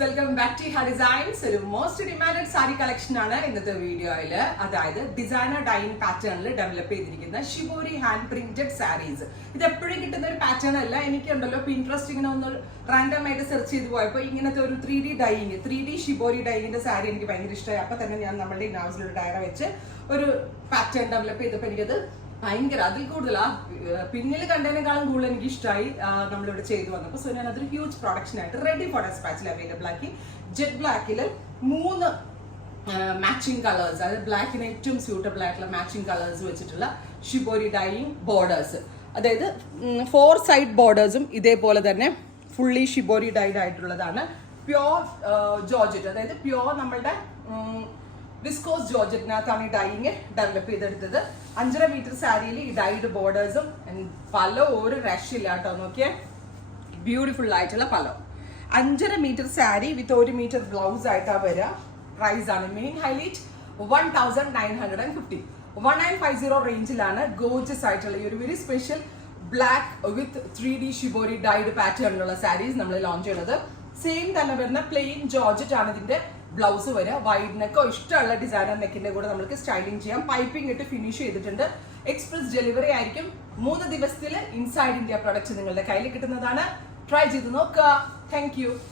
Welcome back to designs. ഒരു most demanded sari collection ആണ് ഇന്നത്തെ വീഡിയോയിൽ. അതായത് ഡിസൈനർ ഡൈയിങ് പാറ്റേണിൽ ഡെവലപ്പ് ചെയ്തിരിക്കുന്ന ഷിബോരി ഹാൻഡ് പ്രിന്റഡ് സാരീസ്. ഇത് എപ്പോഴും കിട്ടുന്ന ഒരു പാറ്റേൺ അല്ല. എനിക്കുണ്ടല്ലോ പിൻട്രസ്റ്റ് ഇങ്ങനെ ഒന്ന് റാൻഡം ആയിട്ട് സെർച്ച് ചെയ്ത് പോയപ്പോൾ ഇങ്ങനത്തെ ഒരു 3D dying 3D shibori ഡൈയിങ്ങിന്റെ sari എനിക്ക് ഭയങ്കര ഇഷ്ടമായി. അപ്പൊ തന്നെ ഞാൻ നമ്മുടെ ഇനാസിലൊരു ഡയറ വെച്ച് ഒരു പാറ്റേൺ ഡെവലപ്പ് ചെയ്തപ്പോൾ എനിക്കത് ഭയങ്കര അതിൽ കൂടുതൽ പിന്നിൽ കണ്ടതിനേക്കാളും കൂടുതൽ എനിക്ക് ഇഷ്ടമായി നമ്മളിവിടെ ചെയ്തു വന്നപ്പോൾ. സോ ഞാൻ അതൊരു ഹ്യൂജ് പ്രൊഡക്ഷൻ ആയിട്ട് റെഡി ഫോർ ഡെസ്പാച്ചിൽ അവൈലബിൾ ആക്കി. ജെറ്റ് ബ്ലാക്കിൽ 3 മാച്ചിങ് കളേഴ്സ്, അതായത് ബ്ലാക്കിന് ഏറ്റവും സ്യൂട്ടബിൾ ആയിട്ടുള്ള മാച്ചിങ് കളേഴ്സ് വെച്ചിട്ടുള്ള ഷിബോരി ഡൈയിങ് ബോർഡേഴ്സ്. അതായത് 4 സൈഡ് ബോർഡേഴ്സും ഇതേപോലെ തന്നെ ഫുള്ളി ഷിബോരി ഡൈഡ് ആയിട്ടുള്ളതാണ്. പ്യോർ ജോർജറ്റ്, അതായത് പ്യോർ നമ്മളുടെ വിസ്കോസ് ജോർജറ്റിനകത്താണ് ഈ ഡൈയിങ് ഡെവലപ്പ് ചെയ്തെടുത്തത്. 5.5 മീറ്റർ സാരിയിൽ ഈ ഡൈഡ് ബോർഡേഴ്സും പല ഒരു രക്ഷയില്ല കേട്ടോ. നോക്കിയേ, ബ്യൂട്ടിഫുൾ ആയിട്ടുള്ള പല 5.5 മീറ്റർ സാരി വിത്ത് 1 മീറ്റർ ബ്ലൗസ് ആയിട്ടാണ് വരിക. പ്രൈസ് ആണ് മെയിൻ ഹൈലൈറ്റ് 1950 1950 റേഞ്ചിലാണ് ഗോർജസ് ആയിട്ടുള്ള ഈ ഒരു very special black with 3D shibori dyed പാറ്റേണിലുള്ള സാരീസ് നമ്മൾ ലോഞ്ച് ചെയ്യുന്നത്. സെയിം തന്നെ വരുന്ന പ്ലെയിൻ ജോർജറ്റ് ആണ് ഇതിന്റെ ബ്ലൗസ് വരിക. വൈഡ് നെക്കോ ഇഷ്ടമുള്ള ഡിസൈനർ നെക്കിന്റെ കൂടെ നമുക്ക് സ്റ്റൈലിംഗ് ചെയ്യാം. പൈപ്പിംഗ് ഇട്ട് ഫിനിഷ് ചെയ്തിട്ടുണ്ട്. എക്സ്പ്രസ് ഡെലിവറി ആയിരിക്കും. 3 ദിവസത്തിൽ ഇൻസൈഡ് ഇന്ത്യ പ്രൊഡക്റ്റ് നിങ്ങളുടെ കയ്യിൽ കിട്ടുന്നതാണ്. ട്രൈ ചെയ്ത് നോക്കുക. Thank you.